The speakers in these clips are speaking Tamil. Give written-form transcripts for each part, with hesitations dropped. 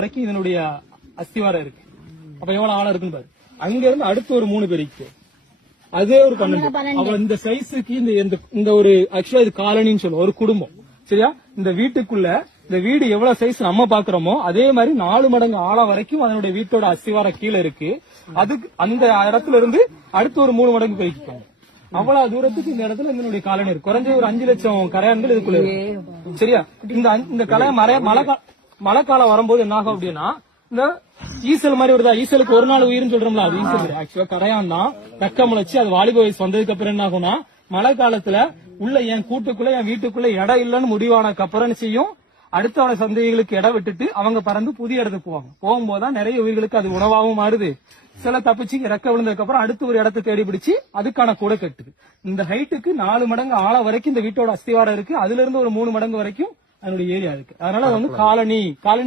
வரைக்கும் இதனுடைய அஸ்திவாரம் இருக்கு. அப்ப எவ்வளவு ஆழம் இருக்குன்னு பாரு. அங்க இருந்து அடுத்து ஒரு 3 பேருக்கு அதே ஒரு 12. அவ இந்த சைஸுக்கு இந்த ஒரு ஆக்சுவலா இது காலனின்னு சொல்லுவோம், ஒரு குடும்பம். சரியா? இந்த வீட்டுக்குள்ள இந்த வீடு எவ்வளவு சைஸ் நம்ம பாக்குறோமோ அதே மாதிரி 4 மடங்கு ஆழம் வரைக்கும் அதனுடைய வீட்டோட அஸ்திவாரம் கீழே இருக்கு. அதுக்கு அந்த இடத்துல இருந்து அடுத்து ஒரு 3 மடங்கு பெருக்கிப்பாங்க. அவ்வளவு தூரத்துக்கு இந்த இடத்துல இதனுடைய காலனி இருக்கு. குறைஞ்ச ஒரு 5 லட்சம் கரையான்கள் இதுக்குள்ள இருக்கு. சரியா? இந்த கலை மழை காலம் வரும்போது என்ன ஆகும் அப்படின்னா, இந்த ஈசல் மாதிரி வருதா, ஈசலுக்கு ஒரு நாள் உயிர்னு சொல்றோம்ல, அது ஈசல் ஆக்சுவலா கரையான் தான். ரெக்க முளைச்சு அது வாலிப வயசு வந்ததுக்கு அப்புறம் என்ன ஆகும்னா, மழை காலத்துல உள்ள என் கூட்டுக்குள்ள என் வீட்டுக்குள்ள இடம் இல்லைன்னு முடிவானக்கு அப்புறம் செய்யும், அடுத்தவன சந்தைகளுக்கு இடம் விட்டுட்டு அவங்க பறந்து புதிய இடத்துக்கு போவாங்க. போகும்போதுதான் நிறைய உயிர்களுக்கு அது உணவாகவும் மாறுது. சில தப்பிச்சு ரெக்க விழுந்ததுக்கு அப்புறம் அடுத்து ஒரு இடத்தை தேடி பிடிச்சு அதுக்கான கூட கட்டுது. இந்த ஹைட்டுக்கு 4 மடங்கு ஆழம் வரைக்கும் இந்த வீட்டோட அஸ்திவாரம் இருக்கு. அதுல இருந்து ஒரு 3 மடங்கு வரைக்கும் அதனுடைய ஏரியா இருக்கு. அதனால அது வந்து காலனி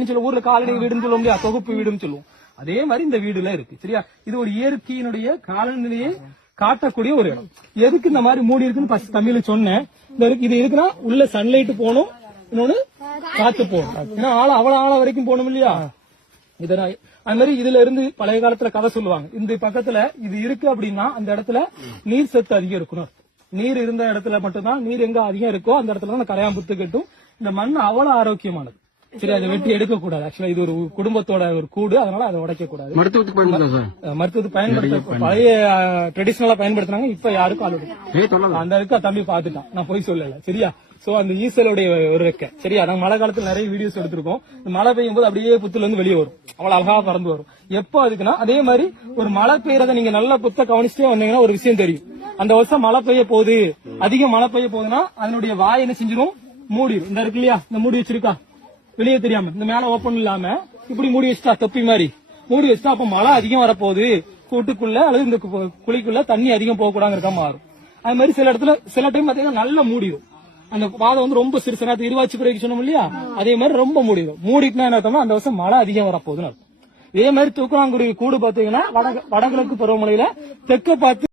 சொல்ல, ஊர்ல காலனி வீடுன்னு சொல்ல முடியாது, தொகுப்பு வீடுன்னு சொல்லுவோம். அதே மாதிரி இந்த வீடுல இருக்கு. சரியா? இது ஒரு இயற்கையினுடைய காலநிலையை காட்டக்கூடிய ஒரு இடம். எதுக்கு இந்த மாதிரி மூடி இருக்குன்னு தமிழ்ல சொன்னேன். இது இருக்குன்னா உள்ள சன்லைட் போகணும், இன்னொன்னு காத்து போகணும். ஏன்னா அவ்வளவு ஆழம் வரைக்கும் போகணும் இல்லையா? இதெல்லாம் அது மாதிரி இதுல இருந்து பழைய காலத்துல கதை சொல்லுவாங்க. இந்த பக்கத்துல இது இருக்கு அப்படின்னா அந்த இடத்துல நீர் சத்து அதிகம் இருக்கணும். நீர் இருந்த இடத்துல மட்டும்தான், நீர் எங்க அதிகம் இருக்கோ அந்த இடத்துல தான் கரையான் புத்து கட்டும். இந்த மண் அவ்வளவு ஆரோக்கியமானது. சரி, அதை வெட்டி எடுக்க கூடாது. ஆக்சுவலா இது ஒரு குடும்பத்தோட ஒரு கூடு, அதனால அதை உடைக்க கூடாது. மருத்துவத்துக்கு பயன்படுத்த பழைய ட்ரெடிஷனலா பயன்படுத்தினாங்க. இப்ப யாருக்கும் ஆளு அந்த இருக்கு. தம்பி பாத்துட்டான், நான் போய் சொல்லல. சரியா? சோ அந்த ஈசலுடைய ஒரு ரெக்கை. சரியா? நாங்க மழை காலத்துல நிறைய வீடியோஸ் எடுத்திருக்கோம். மழை பெய்யும் போது அப்படியே புத்துல இருந்து வெளியே வரும், அவ்வளவு அழகா பறந்து வரும். எப்போ அதுக்குன்னா அதே மாதிரி ஒரு மழை பெய்யறத நீங்க நல்லா புத்த கவனிச்சுட்டே வந்தீங்கன்னா ஒரு விஷயம் தெரியும். அந்த வருஷம் மழை பெய்ய போகுது, அதிகம் மழை பெய்ய போகுதுன்னா அதனுடைய வாய் என்ன செஞ்சிடும், மூடிடும். இந்த இருக்கு இல்லையா, இந்த மூடி வச்சிருக்கா வெளியே தெரியாம, இந்த மேல ஓப்பன் இல்லாம இப்படி மூடி வச்சுட்டா, தொப்பி மாதிரி மூடி வச்சுட்டா, அப்ப மழை அதிகம் வரப்போகுது, கூட்டுக்குள்ள அல்லது இந்த குழிக்குள்ள தண்ணி அதிகம் போகக்கூடாதுங்க மாறும். அது மாதிரி சில டைம் பாத்தீங்கன்னா நல்லா மூடிடும். அந்த பாதை வந்து ரொம்ப சிறுசு நேரத்துக்கு இருவாச்சி பிறகு சொன்னோம் இல்லையா, அதே மாதிரி ரொம்ப மூடிடும். மூடிட்டுனா என்ன அர்த்தம்னா அந்த வருஷம் மழை அதிகம் வரப்போகுதுன்னு அர்த்தம். இதே மாதிரி தூக்கணாங்குருவி கூடு பாத்தீங்கன்னா வடகிழக்கு பருவமழையில தெற்க பார்த்து